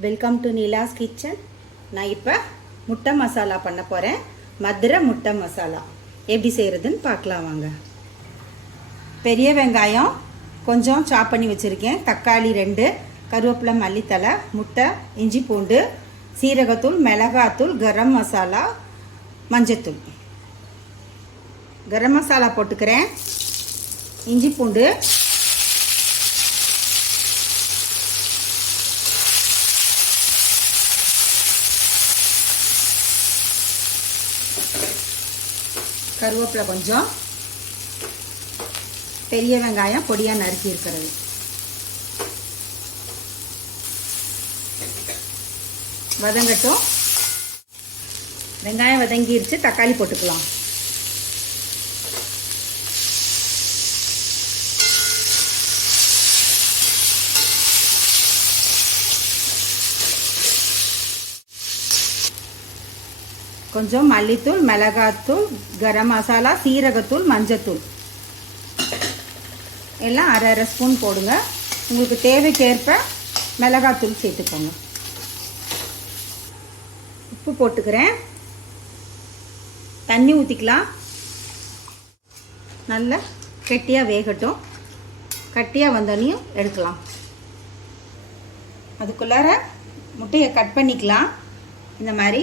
Welcome to Neela's kitchen. நான் இப்போ முட்டை மசாலா பண்ண போகிறேன். மதுரை முட்டை மசாலா எப்படி செய்கிறதுன்னு பார்க்கலாம் வாங்க. பெரிய வெங்காயம் கொஞ்சம் சாப் பண்ணி வச்சுருக்கேன், தக்காளி 2, கருவேப்பிலை, மல்லித்தலை, முட்டை, இஞ்சி பூண்டு, சீரகத்தூள், மிளகாத்தூள், கரம் மசாலா, மஞ்சத்தூள். கரம் மசாலா போட்டுக்கிறேன், இஞ்சி பூண்டு, கருவேப்பிலை கொஞ்சம், பெரிய வெங்காயம் பொடியாக நறுக்கி இருக்கிறது. வதங்கட்டும். வெங்காயம் வதங்கிருச்சு, தக்காளி போட்டுக்கலாம். கொஞ்சம் மல்லித்தூள், மிளகாத்தூள், கரம் மசாலா, சீரகத்தூள், மஞ்சத்தூள் எல்லாம் அரை ஸ்பூன் போடுங்க. உங்களுக்கு தேவைக்கேற்ப மிளகாத்தூள் சேர்த்துக்கோங்க. உப்பு போட்டுக்கிறேன். தண்ணி ஊற்றிக்கலாம். நல்லா கெட்டியாக வேகட்டும். கட்டியாக வந்தோடனையும் எடுக்கலாம். அதுக்குள்ளார முட்டையை கட் பண்ணிக்கலாம். இந்த மாதிரி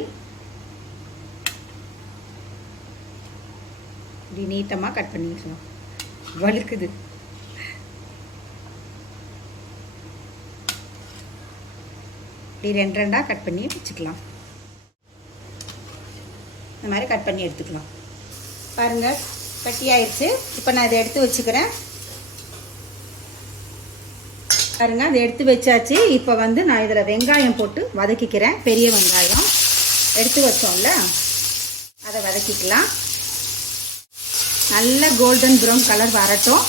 இப்படி நீட்டமாக கட் பண்ணிக்கலாம். வழுக்குது. இப்படி 2 கட் பண்ணி வச்சுக்கலாம். இந்த மாதிரி கட் பண்ணி எடுத்துக்கலாம். பாருங்கள், கட்டியாயிடுச்சு. இப்போ நான் இதை எடுத்து வச்சுக்கிறேன். பாருங்கள், அதை எடுத்து வச்சாச்சு. இப்போ நான் இதில் வெங்காயம் போட்டு வதக்கிக்கிறேன். பெரிய வெங்காயம் எடுத்து வச்சோம்ல, அதை வதக்கிக்கலாம். நல்ல கோல்டன் ப்ரௌன் கலர் வரட்டும்.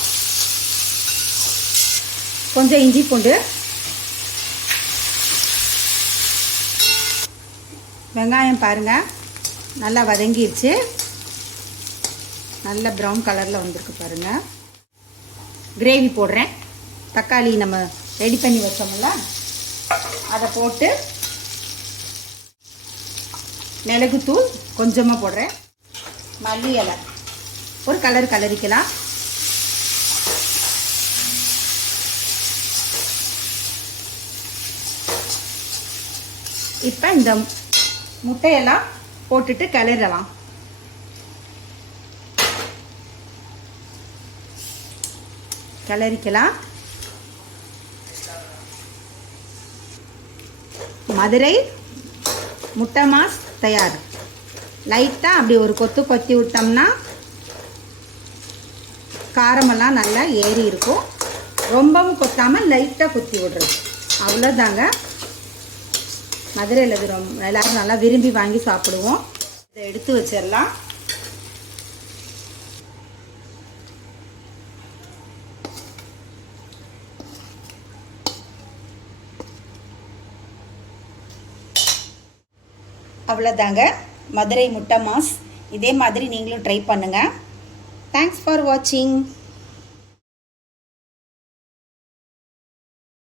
கொஞ்சம் இஞ்சி பூண்டு, வெங்காயம் பாருங்கள் நல்லா வதங்கிடுச்சு. நல்ல ப்ரௌன் கலரில் வந்திருக்கு பாருங்கள். கிரேவி போடுறேன். தக்காளி நம்ம ரெடி பண்ணி வச்சோம்ல, அதை போட்டு மிளகுத்தூள் கொஞ்சமாக போடுறேன். மல்லி இலை ஒரு கலர் கலரிக்கலாம். இப்போ இந்த முட்டையெல்லாம் போட்டுட்டு கிளறலாம். கிளறிக்கலாம். மதுரை முட்டை மாஸ் தயார். லைட்டாக அப்படி ஒரு கொத்து கொத்தி விட்டோம்னா காரமெல்லாம் நல்லா ஏறி இருக்கும். ரொம்பவும் கொத்தாமல் லைட்டாக குத்தி விடுறது, அவ்வளோதாங்க. மதுரையில் இது ரொம்ப எல்லோரும் நல்லா விரும்பி வாங்கி சாப்பிடுவோம். இதை எடுத்து வச்சிடலாம். அவ்வளோதாங்க, மதுரை முட்டை மாஸ். இதே மாதிரி நீங்களும் ட்ரை பண்ணுங்கள். தேங்க்ஸ் ஃபார் வாட்சிங்.